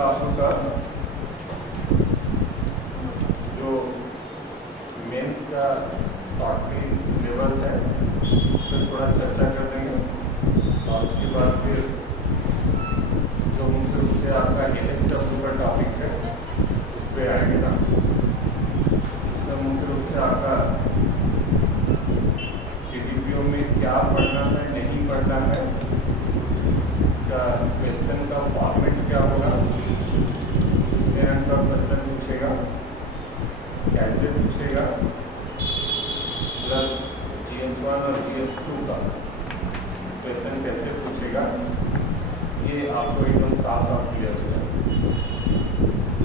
का आप लोग का जो मेंस का शॉर्टली सिलेबस है उस पर थोड़ा चर्चा कर देंगे और उसके बाद फिर जो मुख्य रूप से आपका ASW का टॉपिक है उस पर आएंगे ना। इसमें मुख्य रूप से आपका CDPO में क्या पढ़ना है नहीं पढ़ना है, उसका क्वेश्चन का फॉर्मेट क्या होगा, कितने अंक का क्वेश्चन पूछेगा, कैसे पूछेगा, प्लस GS1 और GS2 का क्वेश्चन कैसे पूछेगा, ये आपको एकदम साफ साफ क्लियर हो जाएगा।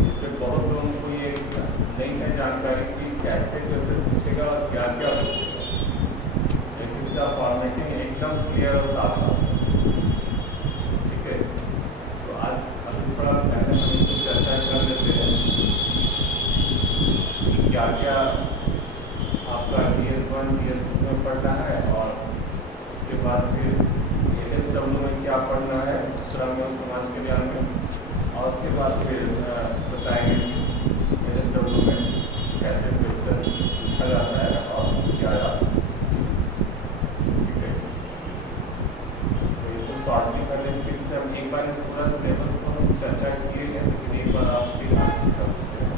इस पर बहुत लोगों को ये नहीं है जानकारी कि कैसे क्वेश्चन पूछेगा और क्या क्या पूछेगा, लेकिन इसका फॉर्मेटिंग एकदम क्लियर और साफ साफ। ठीक है, तो आज अभी थोड़ा पहले हम इसको चर्चा कर लेते हैं कि क्या क्या आपका GS1 GS2 में पढ़ना है और उसके बाद फिर ASW में क्या पढ़ना है श्रम एवं समाज कल्याण में, और उसके बाद फिर बताएंगे ASW में कैसे क्वेश्चन पूछा जाता है और क्या जाता है। ठीक है, तो ये तो शॉर्टली कर लें, फिर से हम एक बार पूरा सिलेबस को हम चर्चा किए हैं, लेकिन एक बार आप फिर आंसर कर सकते हैं।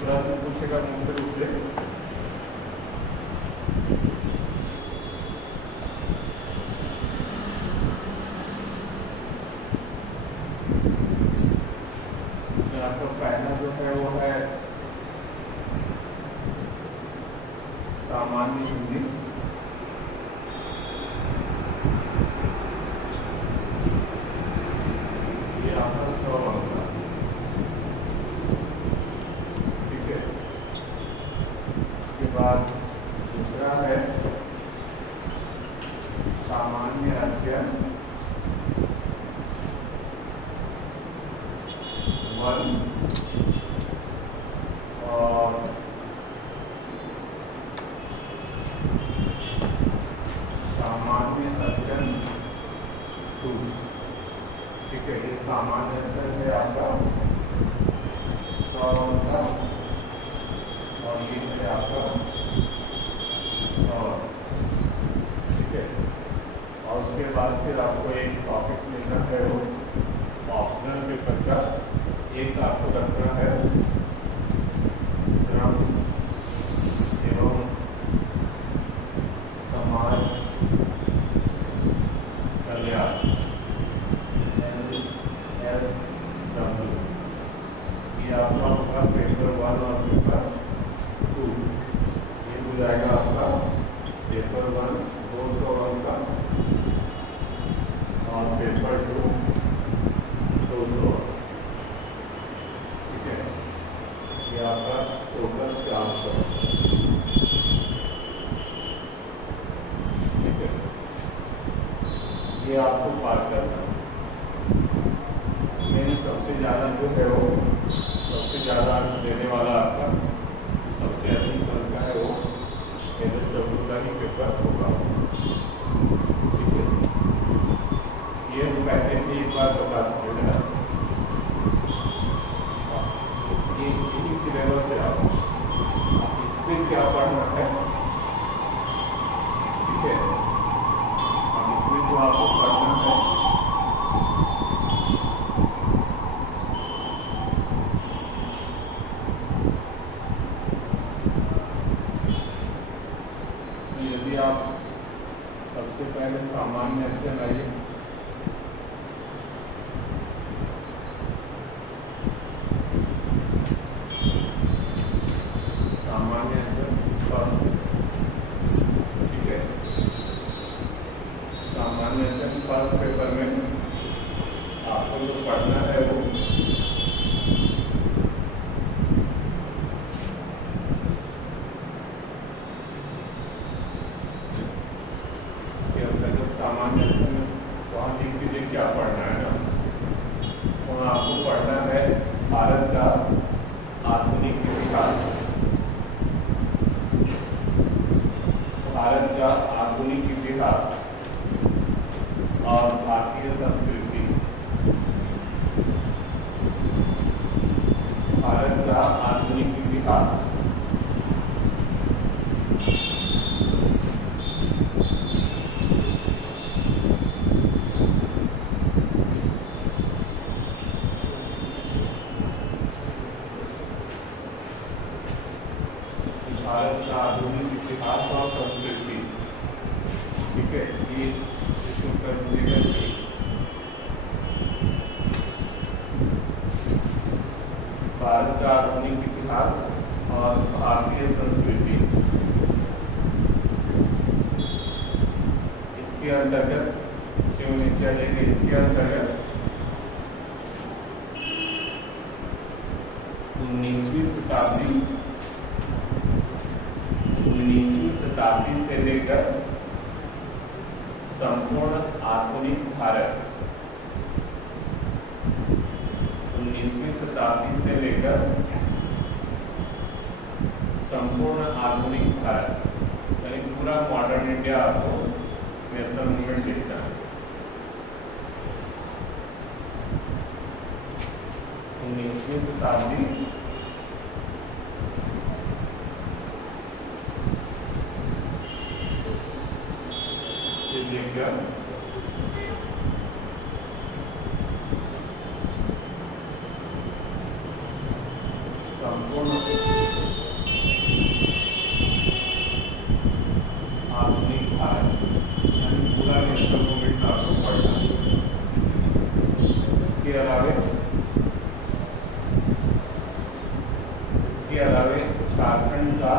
प्रश्न पूछेगा मुख्य रूप से इसमें आपका पहला जो है वो है सामान्य हिंदी। ये आपका 100 अंक का। बाद दूसरा है सामान्य अध्ययन 1 और सामान्य अध्ययन 2। ठीक है, ये सामान्य अध्ययन है आपका 100 अंक का और ये है आपका 100। ठीक है, और उसके बाद फिर आपको एक टॉपिक मिलना है वो ऑप्शनल पेपर का, एक आपको रखना है श्रम एवं समाज कल्याण LSW। ये आपका होगा पेपर 1 और पेपर 2। ये हो जाएगा आपका पेपर 1 200 अंक का और पेपर 2 200। ठीक है, ये आपका टोटल 400। ठीक है, ये आपको पार करना है। मेन सबसे ज़्यादा जो है वो सबसे ज़्यादा देने वाला आपका सबसे अधिक अंक का है वो LSW का ही पेपर होगा। ठीक है, ये पहले भी एक बार बता चुके हैं ना, ये यही सिलेबस है। आप इस पर क्या पढ़ना है, ठीक है, अब इसमें जो आपको पढ़ना है यदि आप सबसे पहले सामान्य अध्ययन आइए, सामान्य अध्ययन फर्स्ट। ठीक है, सामान्य अध्ययन फर्स्ट पेपर में आपको जो पढ़ना है वो का आधुनिक इतिहास। भारत का आधुनिक इतिहास और संस्कृति, ठीक है, ये इसको कर दीजिएगा। भारत का आधुनिक इतिहास और भारतीय संस्कृति, इसके अंतर्गत इसके अंतर्गत 19वीं शताब्दी से लेकर संपूर्ण आधुनिक भारत, 19वीं शताब्दी से लेकर संपूर्ण आधुनिक भारत, यानी पूरा मॉडर्न इंडिया आपको नेशनल मूवमेंट दिखता है। 19वीं शताब्दी से लेकर संपूर्ण आधुनिक भारत, यानी पूरा नेशनल मूवमेंट आपको पढ़ना है। इसके अलावे झारखंड का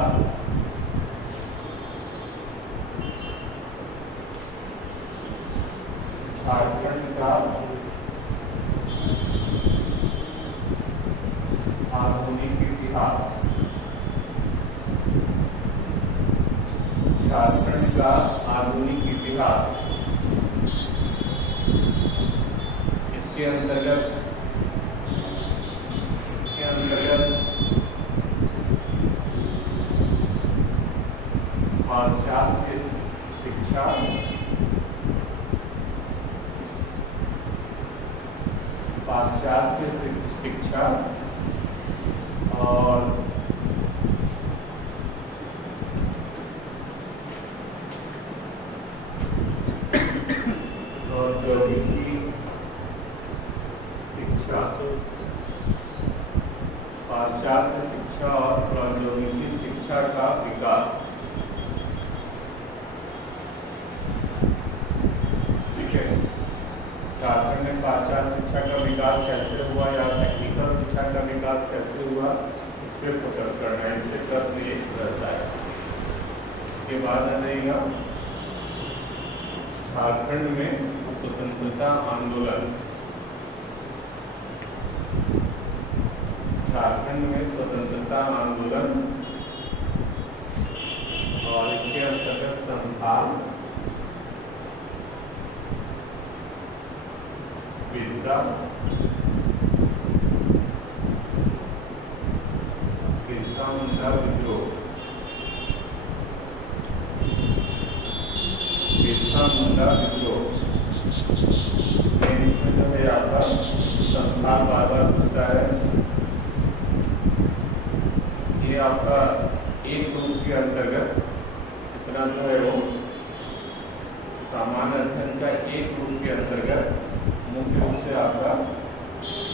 आधुनिक इतिहास, झारखंड का आधुनिक इतिहास, इसके अंतर्गत पाश्चात्य शिक्षा, और प्रौद्योगिकी शिक्षा, पाश्चात्य शिक्षा और प्रौद्योगिकी शिक्षा का विकास, ठीक है। झारखंड में पाश्चात्य शिक्षा का विकास कैसे हुआ या टेक्निकल शिक्षा का विकास कैसे हुआ, इस पर फोकस करना है, इससे प्रश्न एक रहता है। इसके बाद आ जाएगा झारखंड में स्वतंत्रता आंदोलन, झारखंड में स्वतंत्रता आंदोलन, और इसके अंतर्गत संथाल, बिरसा मुंडा विद्रोह, बिरसा मुंडा विद्रोह। इसमें जो है आपका संथाल बार बार पूछता है। ये आपका एक ग्रुप के अंतर्गत इतना जो है वो सामान्य अध्ययन का एक ग्रुप के अंतर्गत मुख्य रूप से आपका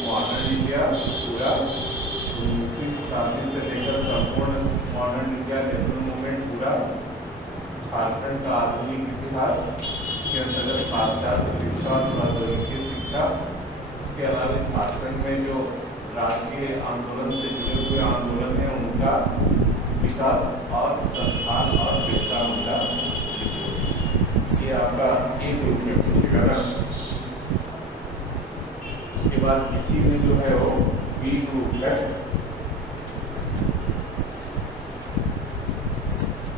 मॉडर्न इंडिया पूरा 19वीं शताब्दी से लेकर संपूर्ण मॉडर्न इंडिया नेशनल मूवमेंट पूरा, झारखंड का आधुनिक इतिहास, इसके अंतर्गत पाश्चात्य शिक्षा और प्रौद्योगिकी शिक्षा, इसके अलावा झारखंड में जो राष्ट्रीय आंदोलन से जुड़े हुए आंदोलन हैं उनका विकास, और संथाल और बिरसा मुंडा, ये आपका एक ग्रुप में पूछेगा ना। उसके बाद इसी में जो है वो बी ग्रुप है,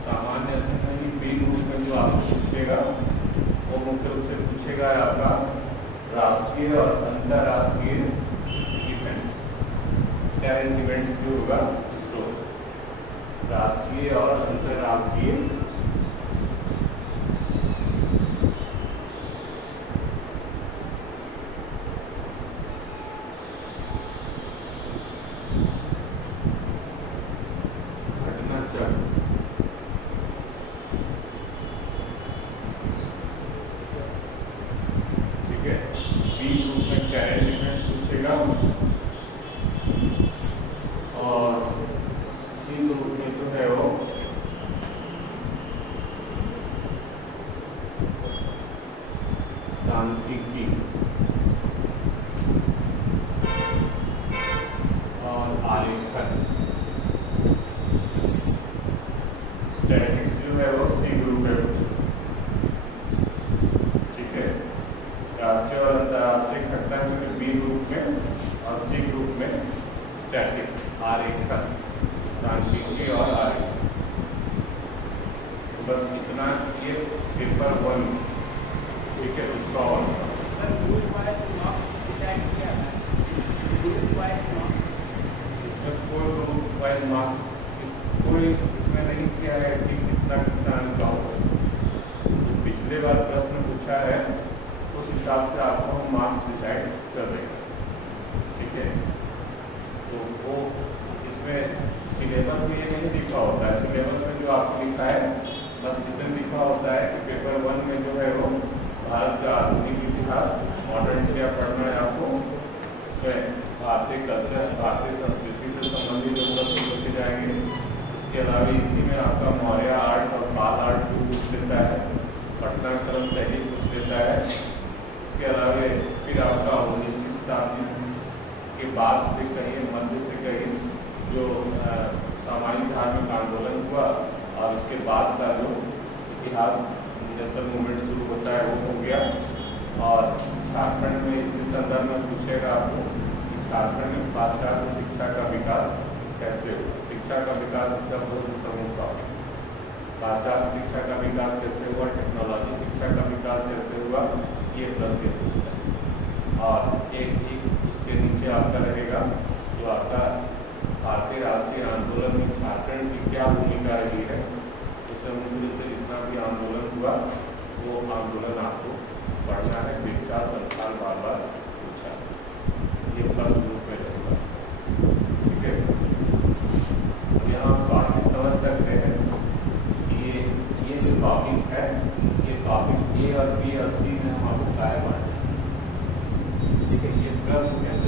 सामान्य अध्ययन बी ग्रुप में जो आपको पूछेगा वो मुख्य रूप से पूछेगा आपका राष्ट्रीय और अंतर्राष्ट्रीय इवेंट्स, करंट इवेंट्स जो होगा उसको, राष्ट्रीय और अंतर्राष्ट्रीय आलेखन। स्टैटिक्स जो है वो सी ग्रुप है कुछ, ठीक है। राष्ट्रीय और अंतर्राष्ट्रीय घटना जो है बी ग्रुप में और सी ग्रुप में स्टैटिक्स आलेखन, सांख्यिकी और आलेखन। तो बस इतना ये पेपर 1, ठीक है, उसका और कोई ग्रुप वाइज मार्क्स कोई इसमें नहीं किया है कि कितना कितना अंक होगा। पिछले बार प्रश्न पूछा है उस हिसाब से आपको हम मार्क्स डिसाइड कर देंगे, ठीक है। तो वो इसमें सिलेबस में ये नहीं लिखा होता है, सिलेबस में जो आपको लिखा है बस इतना लिखा होता है कि पेपर 1 में जो है वो भारत का आधुनिक इतिहास, मॉडर्न इंडिया पढ़ना है आपको। उसमें भारतीय कल्चर, भारतीय संस्कृति से संबंधित जो प्रश्न पूछे जाएंगे। इसके अलावा इसी में आपका मौर्य आर्ट और पाल आर्ट को पूछ लेता है, घटनाक्रम शैली पूछ लेता है। इसके अलावा फिर आपका 19वीं शताब्दी के बाद से कहीं मध्य से कहीं जो सामाजिक धार्मिक आंदोलन हुआ और उसके बाद का जो इतिहास नेशनल मूवमेंट शुरू होता है वो हो गया। और झारखंड में इसी संदर्भ में पूछेगा आपको झारखंड में पाश्चात्य शिक्षा का विकास कैसे हुआ, शिक्षा का विकास इसका बहुत प्रमुख टॉपिक। पाश्चात्य शिक्षा का विकास कैसे हुआ, टेक्नोलॉजी शिक्षा का विकास कैसे हुआ, ये प्रश्न पूछता है। और एक उसके नीचे आपका रहेगा जो आपका भारतीय राष्ट्रीय आंदोलन में झारखंड की क्या भूमिका रही है। उसमें मुख्य रूप से जितना भी आंदोलन हुआ वो आंदोलन आपको पढ़ना है। दीक्षा संथाल बार बार पूछा, ये फर्स्ट ग्रुप में रहेगा, ठीक है। यहाँ आप स्वास्थ्य समझ सकते हैं कि ये जो टॉपिक है ये टॉपिक ए और बी और सी में हम आपको काय बांटे, ठीक है। ये प्रश्न कैसे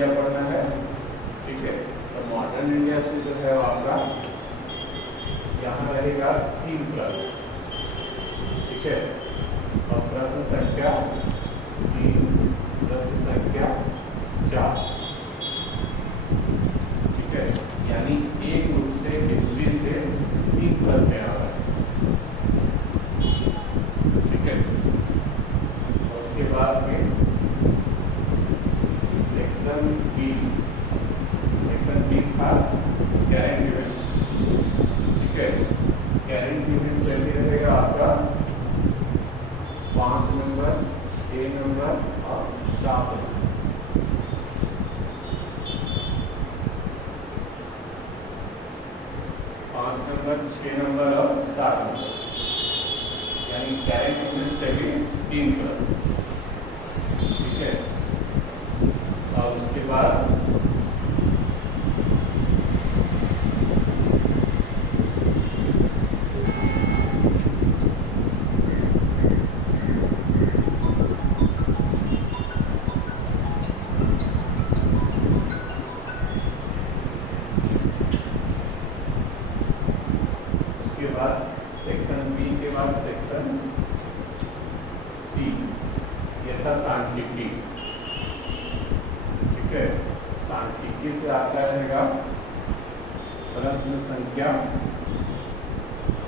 इंडिया पढ़ना है, ठीक है। तो मॉडर्न इंडिया से जो है वो आपका यहाँ रहेगा 3 प्लस, ठीक है। और प्रश्न संख्या 3, प्रश्न संख्या 4, ठीक है। यानी एक रूप से हिस्ट्री से 3 प्रश्न आ रहा है, ठीक है। उसके बाद में सेक्शन बी था करेंट इवेंट्स, ठीक है। करेंट इवेंट्स ऐसे रहेगा आपका 5 नंबर, 6 नंबर और 7 नंबर, 5 नंबर, 6 नंबर और 7 नंबर, यानी करेंट इवेंट्स से भी 3 प्लस, ठीक है। और उसके बाद सेक्शन बी के बाद सेक्शन सी, ये था सांख्यिकी, ठीक है। सांख्यिकी से आपका रहेगा प्रश्न संख्या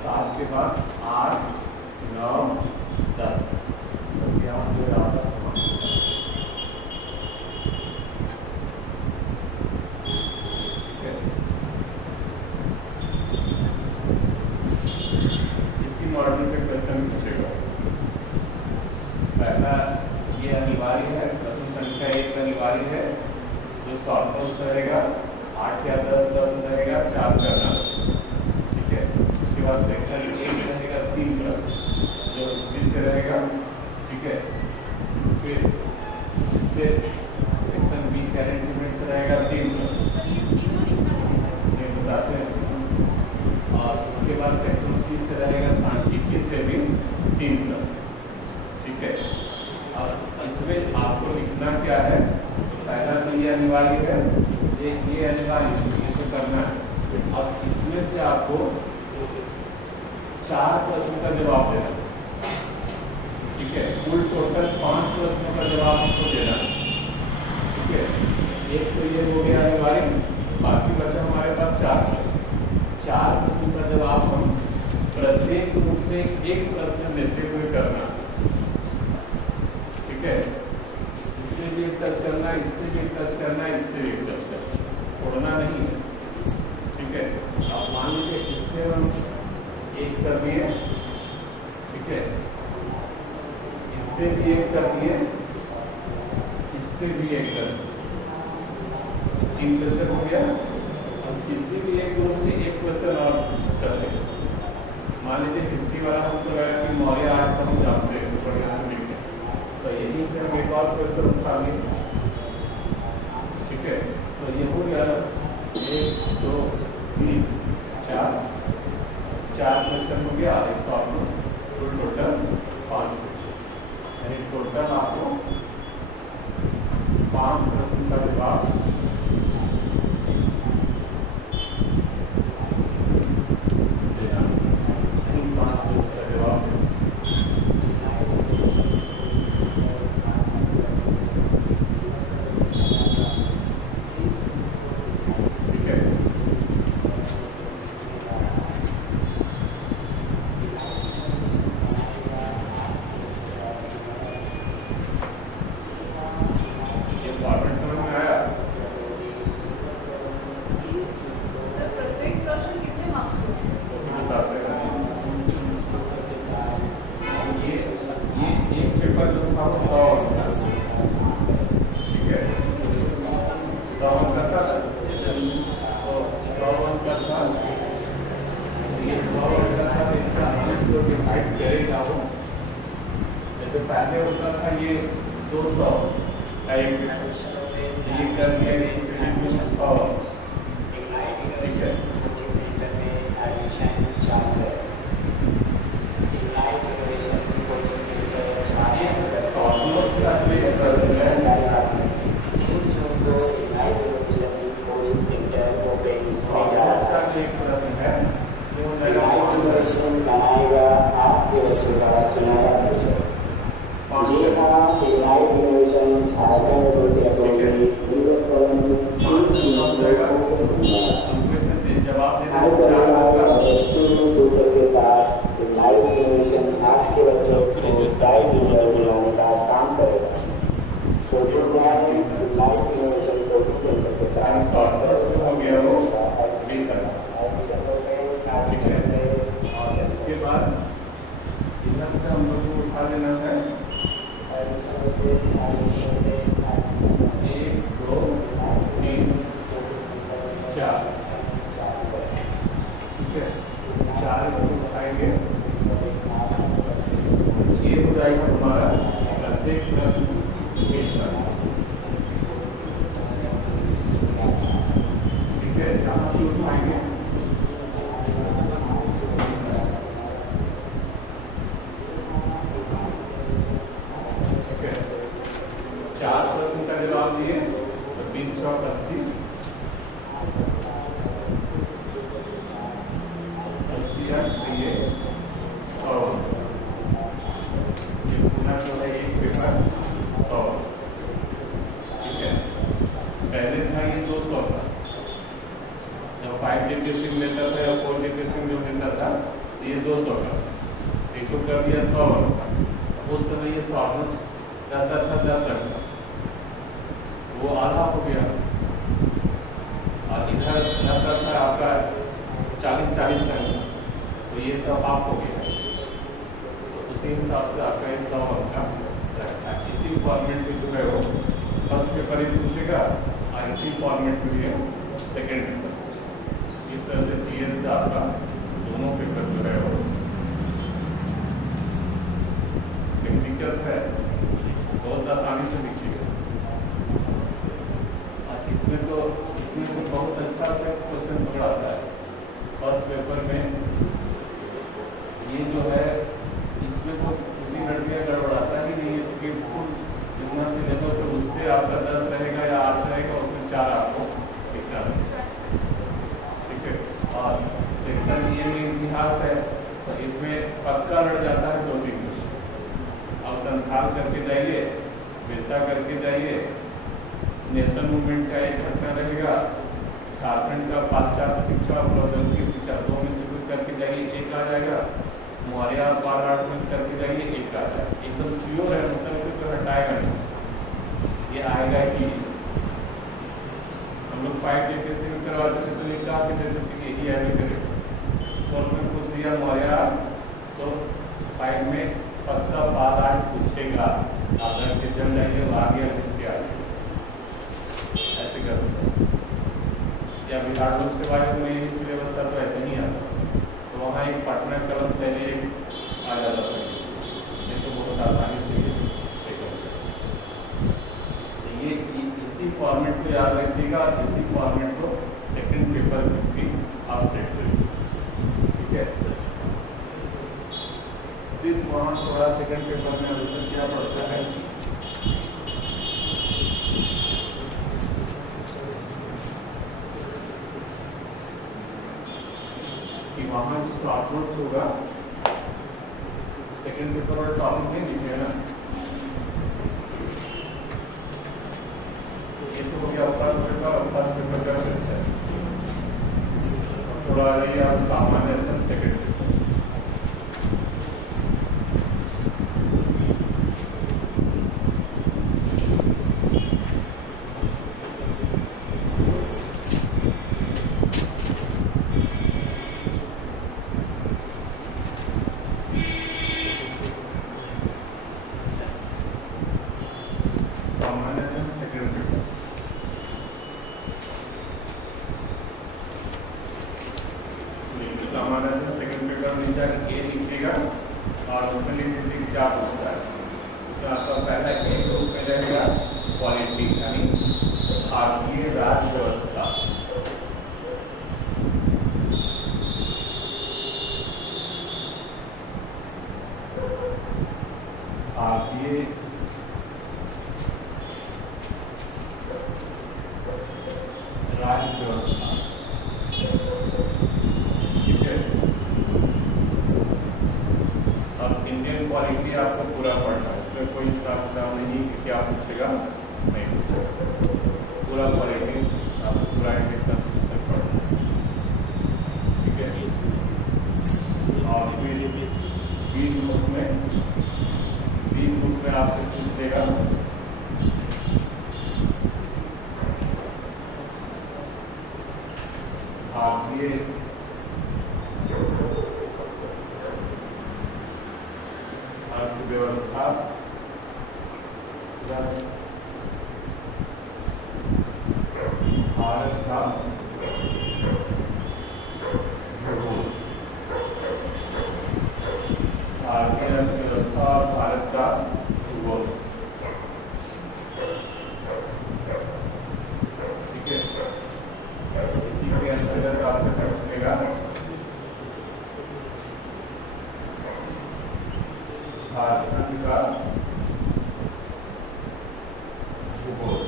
7 के बाद 8, 9, 10, बस यहाँ जो है आपका समाप्त, ठीक है। मॉडल पे क्वेश्चन पूछेगा। पहला ये अनिवार्य है, प्रश्न संख्या 1 अनिवार्य है, जो शॉर्ट नोट्स रहेगा 8 या 10 प्रश्न रहेगा, 4 करना, ठीक है। उसके बाद सेक्शन 1 रहेगा 3 प्रश्न, जो हिस्ट्री से रहेगा, ठीक है। फिर इससे सेक्शन बी करेंट इवेंट से रहेगा 3 प्रश्न, और उसके बाद सेक्शन सी से रहेगा सांख्यिकी से भी 3 प्लस, ठीक है। और इसमें आपको लिखना क्या है, तो पहला तो ये अनिवार्य है, एक ये अनिवार्य ये तो करना है। अब इसमें से आपको 4 प्रश्न का जवाब देना, ठीक है। कुल टोटल 5 प्रश्नों का जवाब आपको देना, ठीक है। एक तो ये हो गया अनिवार्य, बाकी बचा हमारे पास 4 प्रश्न। 4 प्रश्न का जवाब हम प्रत्येक रूप से एक प्रश्न लेते हुए करना, ठीक है। इससे भी एक टच करना, इससे भी एक टच करना, इससे भी एक टच करना, छोड़ना नहीं, ठीक है। अब मान लीजिए इससे हम एक कर दिए, ठीक है, इससे भी एक कर दिए, इससे भी एक कर दिए, 3 क्वेश्चन हो गया। किसी भी एक ग्रुप से एक क्वेश्चन और कर ले। मान लीजिए हिस्ट्री वाला हमको लगा कि मौर्य आज तो हम जानते हैं, बढ़िया से लिखते हैं, तो यहीं से हम एक और क्वेश्चन उठा लें, ठीक है। तो ये हो गया 1, 2, 3, 4 क्वेश्चन हो गया, एक शॉर्ट नोट्स, कुल टोटल 5 क्वेश्चन, यानी टोटल आपको 5 प्रश्न का जवाब पहले होता था ये 200 टाइप, ये कर दिया 100, ठीक है। 80 80 ये 100 ये पूरा जो है एक पेपर 100। ठीक है, पहले था ये 200 था जब 5 GB सिम लेता था या 4 GB सिम जो लेता था ये 200 का, इसको कर दिया 100 का। उस समय ये 100 जाता था 10 का, वो आधा हो गया और इधर जाता था आपका 40 तक, तो ये सब आप हो गया। तो उसी हिसाब से आपका ये 100 का रखा है। इसी फॉर्मेट में जो है वो फर्स्ट पेपर ही पूछेगा और इसी फॉर्मेट में ये सेकेंड पेपर पूछेगा। इस तरह से जीएस का आपका दोनों पेपर जो है वो दिक्कत है, बहुत आसानी से दिखेगा। और इसमें तो बहुत अच्छा से क्वेश्चन पकड़ाता है फर्स्ट पेपर में। ये जो है इसमें तो किसी मिनट में गड़बड़ाता ही नहीं है, क्योंकि फुल जितना सिलेबस है उससे आपका 10 रहेगा या 8 रहेगा, उसमें 4 आपको दिखना रहेगा। ठीक है, और सेक्शन ये में इतिहास है तो इसमें पक्का लड़ जाता है 2-3 क्वेश्चन। अब संथाल करके जाइए, बिरसा करके जाइए, नेशनल मूवमेंट का एक घटना रहेगा, झारखंड का पाश्चात्य शिक्षा और प्रौद्योगिकी शिक्षा 2 में से कुछ करके जाइए, एक आ जाएगा। मौर्य पार्लियामेंट करके जाइए, एक आ जाएगा। एकदम श्योर है, मतलब इसे तो हटाएगा नहीं, ये आएगा ही। हम लोग 5 GB से भी करवाते थे तो ये कहा कि यही आगे करेगा। और में पूछ दिया मौर्य तो 5 में पक्का बात आज पूछेगा, आप के जल जाइए आगे क्या ऐसे कर। या बिहार लोक सेवा आयोग में इस व्यवस्था तो ऐसे नहीं आता, तो वहाँ एक पटना कलम शैली आ जाता है, ये तो बहुत आसानी से ये इसी फॉर्मेट को याद रखिएगा, इसी फॉर्मेट को सेकंड पेपर में भी आप सेट करिए। ठीक है, सिर्फ वहाँ थोड़ा सेकंड पेपर में अभी क्या पड़ता है कि वहाँ जो शॉर्ट नोट्स होगा सेकंड पेपर और टॉपिक में लिखे ना, ये तो हो गया फर्स्ट पेपर का क्वेश्चन। थोड़ा आ जाइए आप सामान्य अध्ययन सेकंड पेपर। अर्थव्यवस्था प्लस भारत का भूगोल, भारतीय अर्थव्यवस्था और भारत का भूगोल। ठीक है, इसी के अंतर्गत आपसे पूछेगा झारखंड का भूगोल।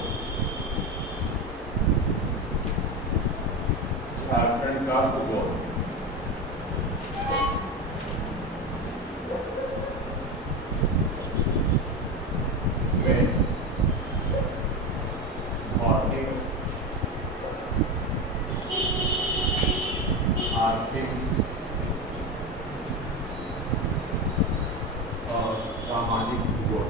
झारखंड का भूगोल। में भौतिक, आर्थिक और सामाजिक भूगोल।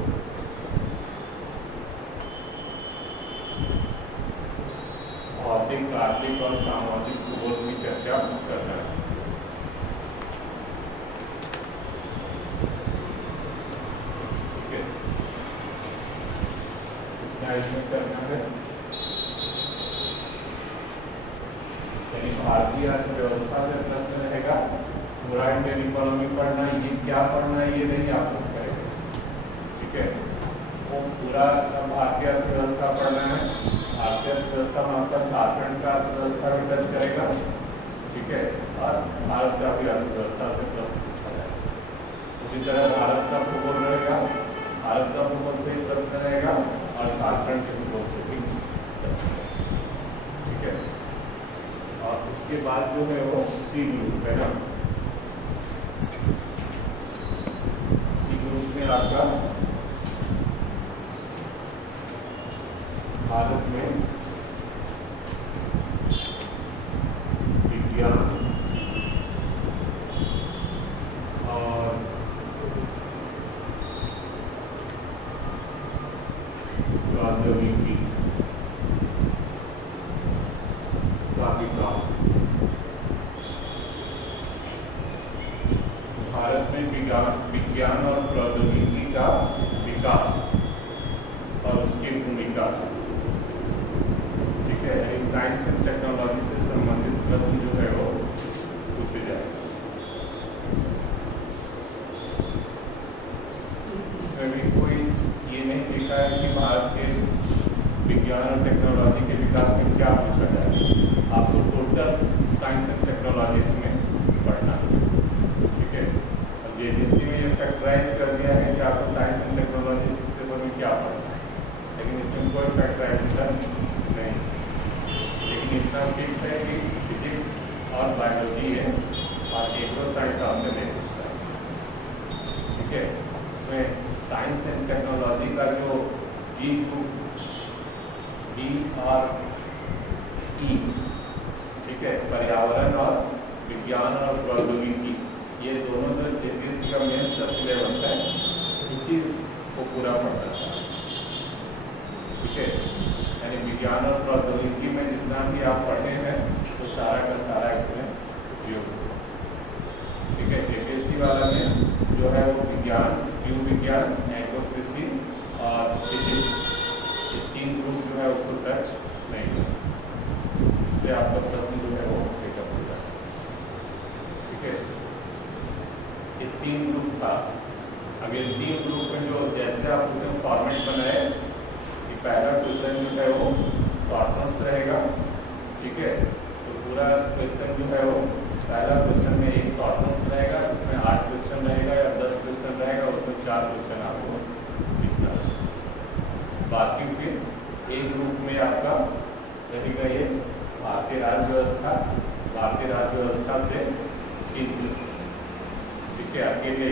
भौतिक, आर्थिक और सामाजिक भूगोल की चर्चा करना है। ठीक है, क्या इसमें करना है? भारतीय अर्थव्यवस्था से प्रश्न रहेगा, पूरा इंडियन इकोनॉमी पढ़ना, ये क्या पढ़ना है ये नहीं आप लोग करेंगे। ठीक है, वो पूरा भारतीय अर्थव्यवस्था पढ़ना है। भारतीय अर्थव्यवस्था में आपका झारखंड का अर्थव्यवस्था भी टच करेगा। ठीक है, और भारत का भी अर्थव्यवस्था से प्रश्न पूछा जाएगा। उसी तरह भारत का भूगोल रहेगा, भारत का भूगोल से ही प्रश्न रहेगा और झारखंड के भूगोल से भी। ठीक है, और उसके बाद जो है वो सी ग्रुप है ना। सी ग्रुप में आपका भारत में विज्ञान और प्रौद्योगिकी का विकास। भारत में विज्ञान और प्रौद्योगिकी का विकास और उसकी भूमिका। ठीक है, यानी साइंस एंड टेक्नोलॉजी से संबंधित प्रश्न जो है वो पूछे जाएगा। इसमें भी कोई ये नहीं लिखा है कि भारत के विज्ञान और टेक्नोलॉजी के विकास में क्या पूछा जाए। आपको टोटल साइंस एंड टेक्नोलॉजी इसमें पढ़ना है। ठीक है, अब जेपीएससी में ये फैक्टराइज कर दिया है कि आपको साइंस एंड टेक्नोलॉजी 6 पेपर में क्या पढ़ना है, लेकिन इसमें कोई फैक्टराइजेशन नहीं। लेकिन इतना फिक्स है कि फिजिक्स और बायोलॉजी है और एग्रो साइंस आपसे नहीं पूछता है। ठीक है, इसमें साइंस एंड टेक्नोलॉजी का जो डी ग्रुप DRE, ठीक है, पर्यावरण और विज्ञान और प्रौद्योगिकी, ये दोनों जो जेपीएससी का मेंस का सिलेबस है इसी को पूरा पढ़ना है। ठीक है, यानी विज्ञान और प्रौद्योगिकी में जितना भी आप पढ़े हैं तो सारा का सारा इसमें उपयोग होगा। ठीक है, जेपीएससी वाला में जो है वो विज्ञान, जीव विज्ञान, एग्रो कृषि और फिजिक्स, ये 3 ग्रुप जो है उसको टच नहीं करना। इससे आपका प्रश्न जो है वो पिकअप हो जाए। ठीक है, ये 3 ग्रुप था। अब ये 3 ग्रुप में जो जैसे आप उसमें फॉर्मेट बनाए कि पहला क्वेश्चन जो है वो शॉर्ट नोट्स रहेगा। ठीक है, तो पूरा क्वेश्चन जो है वो पहला क्वेश्चन में एक शॉर्ट नोट्स रहेगा, उसमें 8 क्वेश्चन रहेगा या 10 क्वेश्चन रहेगा, उसमें 4 क्वेश्चन आपको लिखना है। बाकी फिर एक ग्रुप में आपका रहेगा ये भारतीय राज्य व्यवस्था, भारतीय राज्य व्यवस्था से 3 प्रश्न। ठीक है, अकेले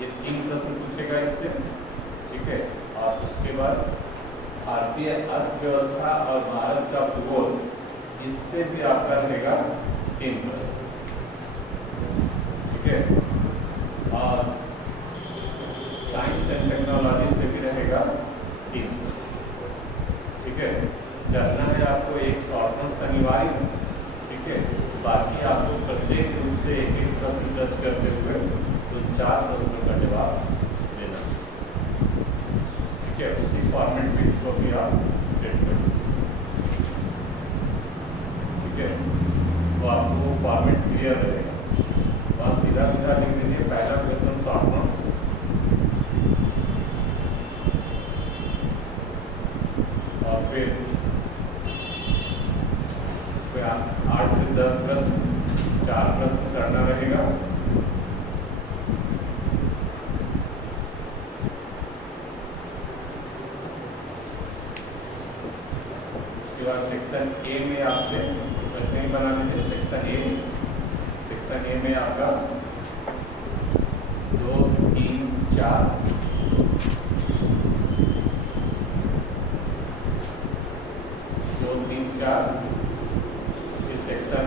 ये 3 प्रश्न पूछेगा इससे। ठीक है, और उसके बाद भारतीय अर्थव्यवस्था और भारत का भूगोल, इससे भी आपका रहेगा 3 प्रश्न। ठीक है, और साइंस एंड टेक्नोलॉजी से भी रहेगा 3 प्रश्न। ठीक है, करना है आपको एक शॉर्ट नोट्स अनिवार्य। ठीक है, बाकी आपको प्रत्येक रूप से एक एक प्रश्न टच करते हुए तो 4 प्रश्नों का जवाब देना। ठीक है, उसी फॉर्मेट में इसको भी आप सेट कर। ठीक है, तो आपको वो फॉर्मेट क्लियर रहेगा। वहाँ सीधा सीधा लिख दीजिए पहला क्वेश्चन शॉर्ट नोट्स, और फिर 8 से 10 प्रश्न, 4 प्रश्न करना रहेगा। आपका सेक्शन ए में आपसे वैसे ही बना लीजिए। सेक्शन ए में आपका 2, 3, 4 2, 3, 4 इस सेक्शन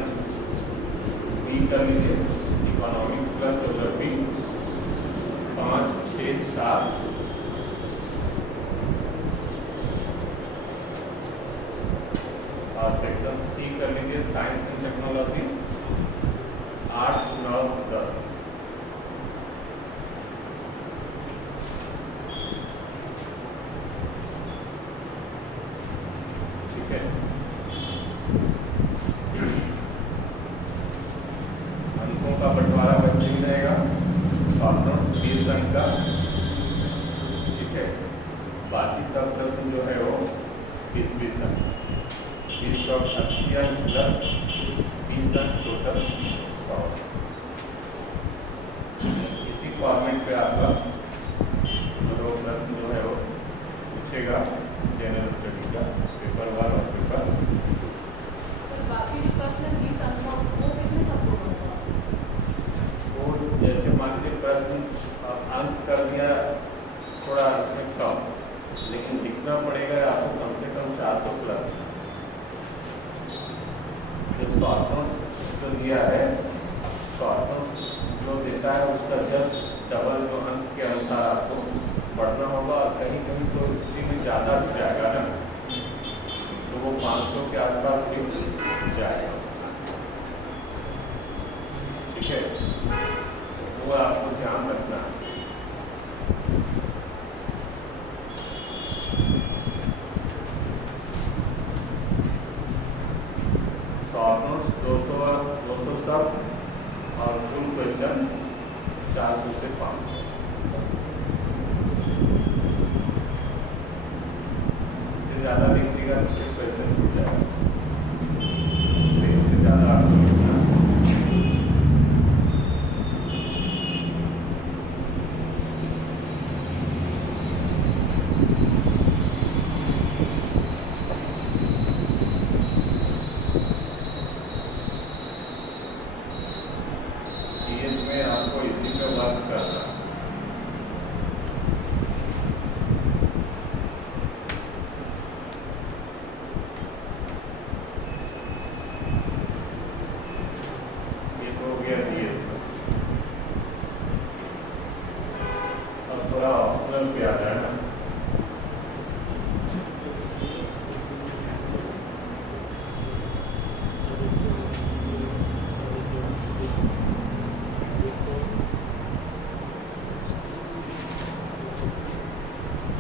बी कर लीजिए, इकोनॉमिक्स प्लस ज्योग्राफी 5, 6, 7 और सेक्शन सी कर लीजिए, साइंस एंड टेक्नोलॉजी 8, 9, 10। ठीक है, अंकों का बंटवारा वैसे ही रहेगा, शॉर्ट नोट्स 20 अंक का। ठीक है, बाकी सब प्रश्न जो है वो 20-20 अंक, 20 अंक प्लस 20 अंक टोटल 100। इसी फॉर्मेट पे आपका दो प्रश्न जो है वो पूछेगा जनरल स्टडी का, पेपर 1 और पेपर। बाकी प्रश्न 20 अंक वो कितने सबको होगा? वो जैसे मान लीजिए प्रश्न अंक कर दिया थोड़ा इसमें कम, लेकिन लिखना पड़ेगा आपको कम से कम 400 प्लस। जो शॉर्ट नोट्स जो दिया है, शॉर्ट नोट्स जो देता है उसका जस्ट डबल जो अंक के अनुसार आपको पढ़ना होगा। और कहीं कहीं तो हिस्ट्री में ज़्यादा जाएगा ना, तो वो 500 के आसपास भी जाएगा। ठीक है, वो आपको ध्यान रखना है। शॉर्ट नोट्स 200 सब और फुल क्वेश्चन 400 से 500 सब। इससे ज़्यादा लिख देगा तो फिर क्वेश्चन छूट जाएगा, इसलिए इससे ज़्यादा आपको लिखना है। इसमें आपको इसी पे वर्क करना है। ये तो हो गया डीएस। अब थोड़ा ऑप्शनल पे आ जाए ना।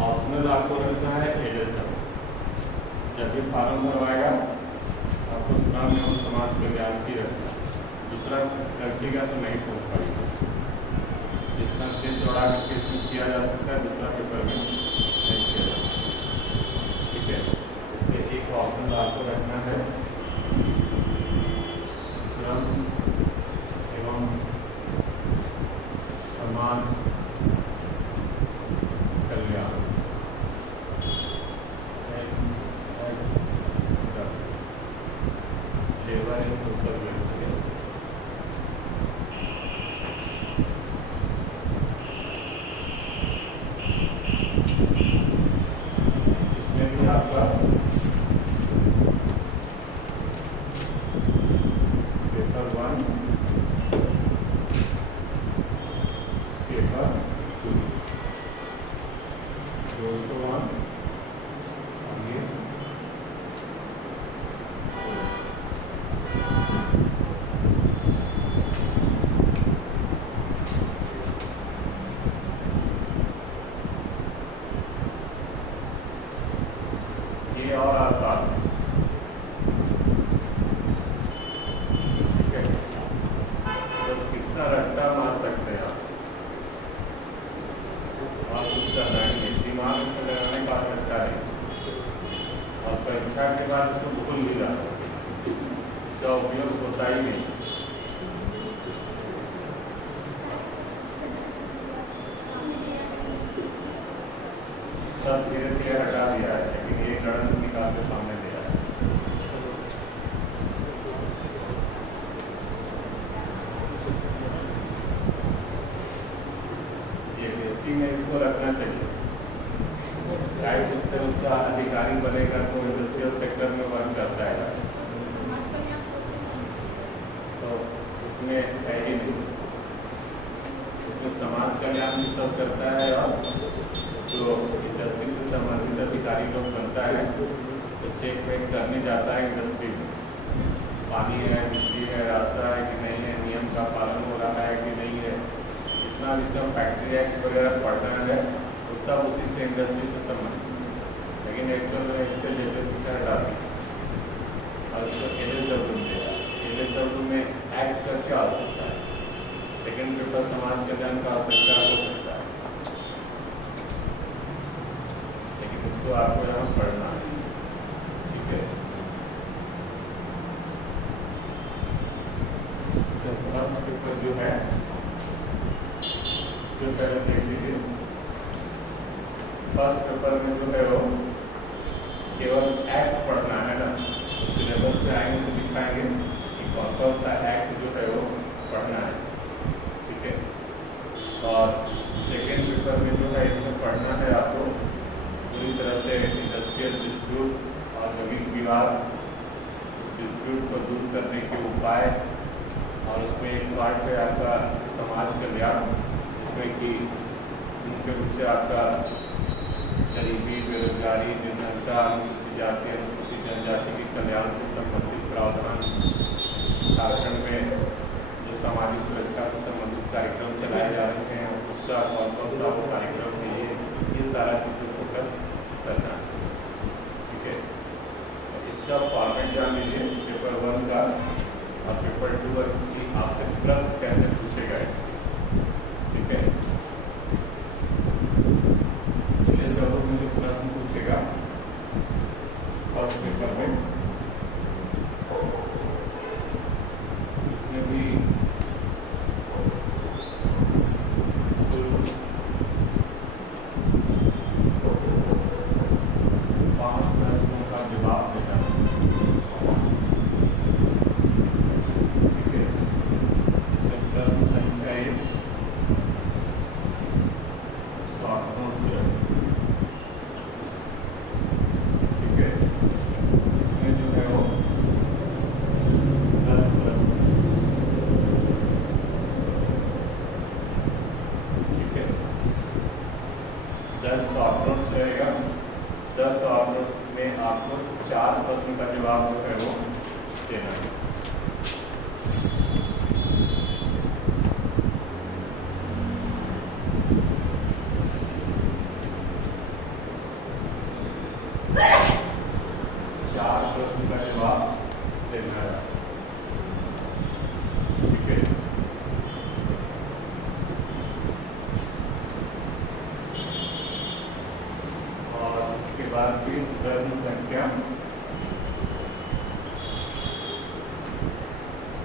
ऑप्शनल आपको रखना है एडिटर। जब भी फॉर्म भरवाएगा आपको श्रम एवं समाज कल्याण की रखना है, दूसरा रखिएगा तो नहीं पहुँच पाएगा। जितना दिन चौड़ा करके इसमें किया जा सकता है, दूसरा पेपर में नहीं किया जा सकता। ठीक है, इसलिए एक ऑप्शनल आपको रखना है श्रम एवं समाज कल्याण। Labour and social welfare. इसमें भी आपका पेपर 1, पेपर 2 201 ये और आसान। ठीक है, बस कितना रट्टा मार सकते हैं आप और कुछ करना है। दिमाग से लगाने का सकता है और परीक्षा के बाद उसको भूल भी जाता है, इसका उपयोग होता ही नहीं। सब धीरे धीरे हटा दिया है, लेकिन ये गणन निकाल के सामने दिया है। सर्व करता है और जो इंडस्ट्री से संबंधित अधिकारी लोग बनता है तो चेक वेक करने जाता है इंडस्ट्री में, पानी है, बिजली है, रास्ता है कि नहीं है, नियम का पालन हो रहा है कि नहीं है, जितना भी सब फैक्ट्री एक्ट वगैरह पढ़ना है वो सब उसी से इंडस्ट्री से संबंधित है। लेकिन एक्चुअल में इसके जेपीसी से हटा दी और इसको LSW देगा। LSW में एक्ट कर क्या आ सकता है, सेकेंड पेपर समाज कल्याण का आवश्यकता हो सकता है, लेकिन इसको आपको यहाँ पढ़ना है। ठीक है, फर्स्ट पेपर जो है उसको पहले देख लीजिए। फर्स्ट पेपर में जो है वो केवल एक्ट पढ़ना है ना, तो सिलेबस पे आएंगे तो दिखाएंगे कि कौन कौन सा एक्ट जो है वो पढ़ना है। ठीक है, और सेकेंड पेपर में जो है इसमें पढ़ना है आपको पूरी तरह से इंडस्ट्रियल डिस्प्यूट और औद्योगिक विवाद, डिस्प्यूट को दूर करने के उपाय, और उसमें एक पार्ट है आपका समाज कल्याण, जिसमें कि मुख्य रूप से आपका गरीबी, बेरोजगारी, निर्धनता, अनुसूचित जाति, अनुसूचित जनजाति के कल्याण से संबंधित प्रावधान, झारखंड में जो सामाजिक सुरक्षा से संबंधित कार्यक्रम चलाए जा रहे हैं उसका कौन कौन सा वो कार्यक्रम है, ये सारा चीज़ फोकस करना है। ठीक है, तो इसका फॉर्मेट जान लीजिए पेपर 1 का, और पेपर 2 की आपसे प्रश्न कैसे पूछेगा इसमें। ठीक है, में जो प्रश्न पूछेगा फर्स्ट पेपर में, इसमें भी कुल 5 प्रश्नों का जवाब देना है। ठीक है, इसमें प्रश्न संख्या 1 शॉर्ट नोट से, ठीक है, इसमें जो है वो 10 प्रश्न। ठीक है, 10 शॉर्ट नोट्स रहेगा। 10 शॉर्ट नोट्स में आपको 4 प्रश्न का जवाब जो है वो देना है। प्रश्न का जवाब देना है। ठीक है, और उसके बाद फिर प्रश्न संख्या,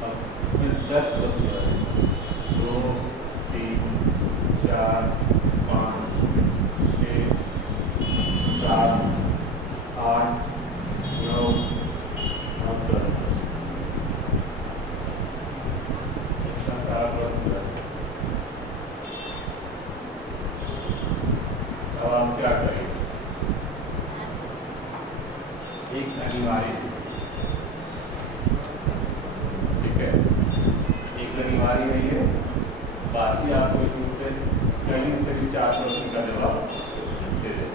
अब इसमें 10 प्रश्न है, 2, 3, 4, 5, 6, 7, 8, 9 और 10, इतना सारा प्रश्न है। अब आप क्या करेंगे, एक अनिवार्य, ठीक है, एक अनिवार्य है ये, बाकी आपको इसमें से कहीं से भी 4 प्रश्न का जवाब दे दें।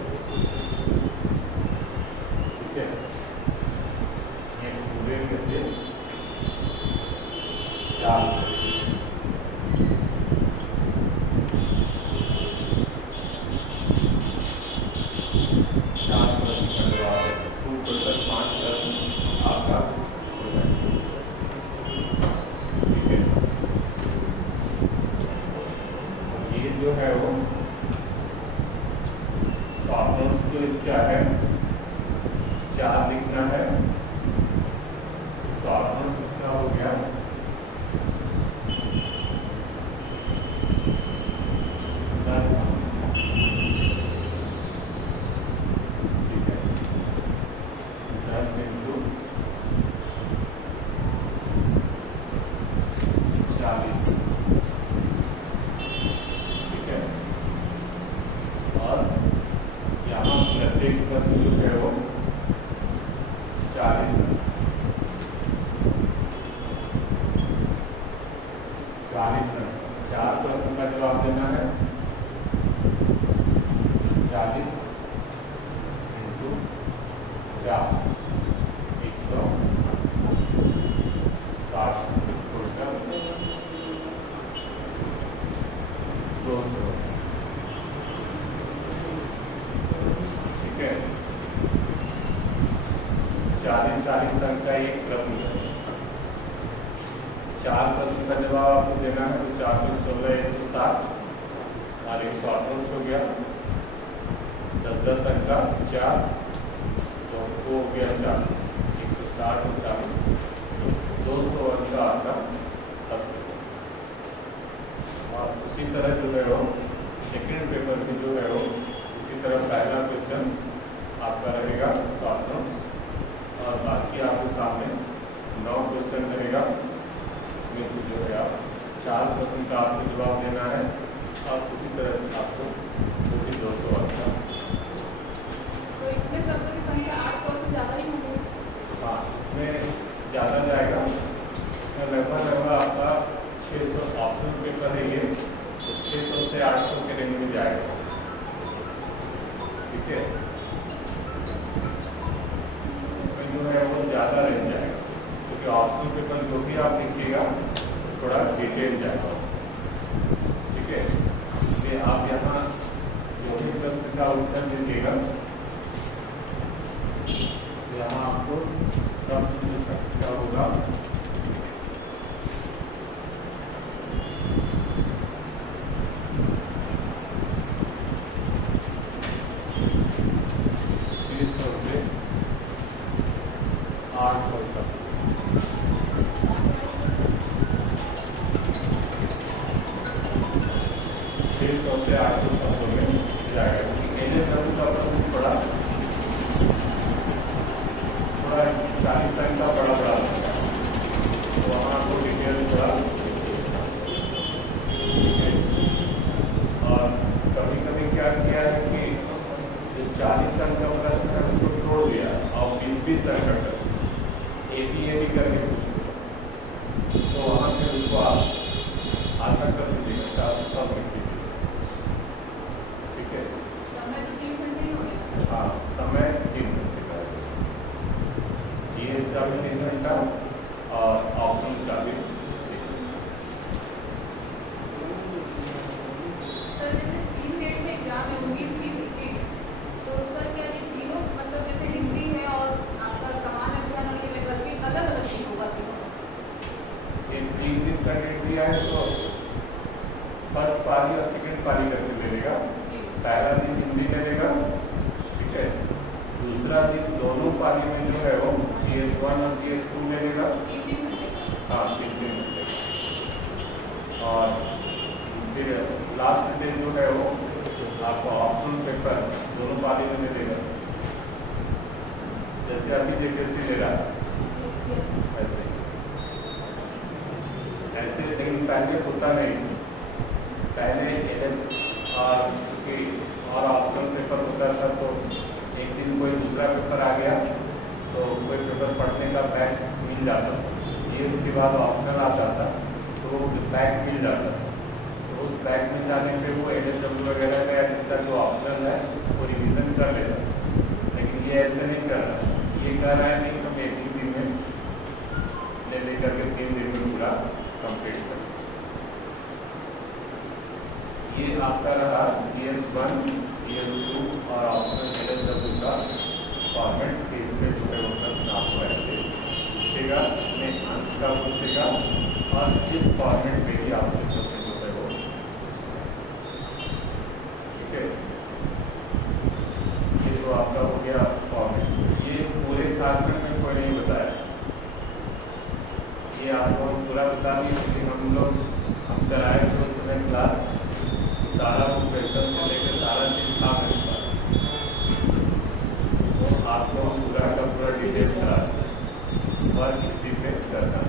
ठीक है, ये पूरे में से 4 प्रश्न का जवाब है, कुल टोटल 5 प्रश्न आपका हो जाएगा। ठीक है, ये जो है वो शॉर्ट नोट्स जो इसका है 4 लिखना है। शॉर्ट नोट्स इसका हो गया 10। ठीक है, 10 into 40। ठीक है, और यहाँ प्रत्येक प्रश्न जो है वो 40 है। 40 4 प्रश्न का जवाब देना है। 40 अंक का एक प्रश्न है। 4 प्रश्न का जवाब आपको देना है, तो 4 × 16 160 और 108 हो गया। 10 अंक का 4, तो वो हो गया 40, 160 और 40, 200 अंक का आपका 10। और उसी तरह जो है वो सेकेंड पेपर में जो है वो उसी तरह पहला क्वेश्चन आपका रहेगा शॉर्ट नोट्स, और बाकी आपके सामने 9 क्वेश्चन रहेगा। उसमें से जो है आप 4 प्रश्न का आपको जवाब देना है, और उसी तरह आपको वो भी 200 अंक का। तो इसमें शब्दों की संख्या 800 से ज़्यादा ही होगी। हाँ, इसमें ज़्यादा जाएगा। इसमें लगभग आपका 600 ऑप्शनल पेपर है ये, तो 600 से 800 के रेंज में जाएगा। ठीक है, इसमें जो है वो ज़्यादा रेंज जाएगा, क्योंकि ऑप्शनल पेपर जो भी आप लिखिएगा थोड़ा डिटेल जाएगा। ठीक है, इसलिए आप यहाँ जो भी प्रश्न का उत्तर दीजिएगा, यहाँ आपको सब क्या होगा, फर्स्ट पाली और सेकंड पाली करके ले लेगा। पहला दिन हिंदी ले लेगा, ठीक है। दूसरा दिन दोनों पाली में जो है वो GS1 और GS2 ले लेगा। हाँ, 3 घंटे। और फिर लास्ट दिन जो है वो आपको ऑप्शनल पेपर दोनों पाली में ले लेगा, जैसे अभी JPSC ले रहा है ऐसे। लेकिन पहले होता नहीं, पहले LS और चूँकि और ऑप्शनल पेपर होता था, तो एक दिन कोई दूसरा पेपर आ गया तो कोई पेपर पढ़ने का बैग मिल जाता था। GS के बाद ऑप्शनल आता था तो वो बैग मिल जाता था, तो उस बैग मिल जाने पे वो LSW वगैरह का जिसका जो ऑप्शनल है वो रिविज़न कर लेता। लेकिन ये ऐसे नहीं कर रहा, ये कह रहा है नहीं हम एक ही दिन में ले लेकर के 3 दिन में पूरा कंप्लीट कर। ये आपका रहा GS1, GS2 और ऑप्शनल LSW का फॉर्मेट। इस पे जो है वो प्रश्न आपको ऐसे पूछेगा, अपने अंक का पूछेगा, और इस फॉर्मेट में ही आपसे क्वेश्चन जो है वो ठीक है। ये तो आपका हो गया फॉर्मेट। ये पूरे झारखंड में कोई नहीं बताया, ये आपको हम पूरा बता दें, क्योंकि हम कराए थे उस समय क्लास, सारा वो क्वेश्चन से लेकर सारा चीज़ था मेरे पास, तो आपको पूरा का पूरा डिटेल करा और इसी पे करना।